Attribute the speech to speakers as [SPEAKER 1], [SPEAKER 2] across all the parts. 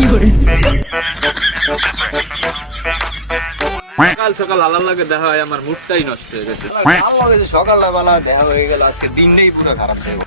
[SPEAKER 1] সকাল সকাল আলার লাগে দেখা হয় আমার মুডটাই নষ্ট হয়ে গেছে।
[SPEAKER 2] সকালবেলা দেখা হয়ে গেল, আজকে দিনটাই পুরো খারাপ যাবে।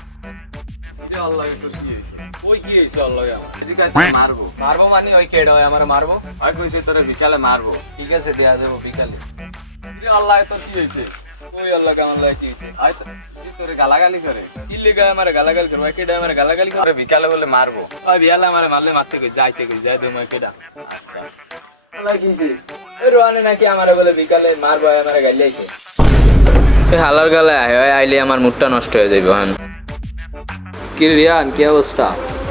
[SPEAKER 2] মারবো মানে ওই কেডা হয় আমার মারবো,
[SPEAKER 1] হয় কইছি তোরে বিকালে মারবো।
[SPEAKER 2] ঠিক আছে দেয়া যাবো বিকালে।
[SPEAKER 1] আল্লাহ তোর কি হয়েছে?
[SPEAKER 2] ওই আল্লাহ কেমন লাগে কি হয়েছে?
[SPEAKER 1] তুই তোরে গালাগালি করে
[SPEAKER 2] কি লিগা আমার গালাগাল করবো, কেডা আমার গালাগালি করে?
[SPEAKER 1] তোরে বিকালে বলে মারবো। ওই বিয়ালে আমারে মারলে মারতে কই যাইতে কই যাই দেবো কেডা।
[SPEAKER 2] আচ্ছা আল্লাহ কি হয়েছে? ওই রোহানে নাকি আমার বলে বিকালে মারবো, আমার গাইলাইছে।
[SPEAKER 1] হালার গালে আইলে আমার মুডটা নষ্ট হয়ে যাইব। হ্যাঁ
[SPEAKER 2] কি রিয়ান, কি অবস্থা?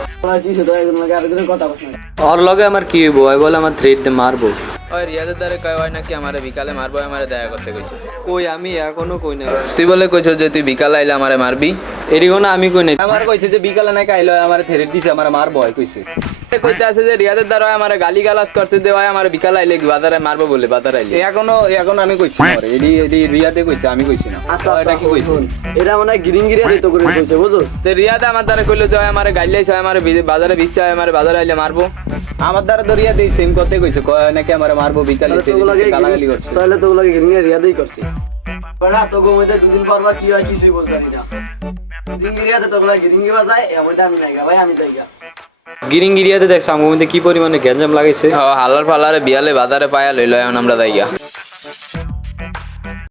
[SPEAKER 2] ওর লগে আমার কি হইব? ওই বলে আমার থ্রেড দিয়ে মারবো।
[SPEAKER 1] ওই রিয়াদের দ্বারে কয় হয় নাকি আমারে বিকালে মারবো, আমারে দেখা করতে কইছে।
[SPEAKER 2] কই আমি এখনো কই নাই।
[SPEAKER 1] তুই বলে কইছো যে তুই বিকালে আইলে আমারে মারবি।
[SPEAKER 2] এদিকে না আমি কই নাই, আমার কইছে যে বিকালে নাকি আইলো আমার থ্রেড দিছে, আমার মারবো কইছে।
[SPEAKER 1] কইতে আছে যে রিয়াদের দ্বারা আমার গালি গালাজ করছে যে ভাই আমার বিকালে আইলে বাজারে মারবো বলে বাজারে আইলে।
[SPEAKER 2] এখন আমি কইছি না, এডি রিয়াতে কইছে, আমি কইছি না।
[SPEAKER 3] আচ্ছা
[SPEAKER 2] এটা কি কইছে?
[SPEAKER 3] এটা মনে হয় গিরিঙ্গিরিয়া দিত করে কইছে, বুঝছস?
[SPEAKER 1] তো রিয়াদে আমার দ্বারা কইলো যে আমার গাইলাইছে আমার বাজারে বিচ্ছে আমার বাজারে আইলে মারবো।
[SPEAKER 2] আমার দ্বারা তো রিয়া দেই সেম কথাই কইছে, কয় নাকি আমার মারবো বিকালে, গালাগালি করছে।
[SPEAKER 3] তাহলে তো ওগুলাকে গিরিঙ্গিরিয়া রিয়াদেই করছে। বড়া তো গোমইতে দুদিন পর কি হয় কিছুই বুঝতে পারি না। গিরিঙ্গিরিয়াতে তো ওগুলা গিরিঙ্গি বাজায়, এমনটা আমি নাই গা ভাই, আমি তাই গা।
[SPEAKER 2] গিরিঙ্গিরিয়াতে দেখ সামনে কি পরিমাণে গ্যাঞ্জাম লাগাইছে।
[SPEAKER 1] হালার ফালারে বিয়ালে বাজারে পায়া লইলো এখন আমরা যাইগা।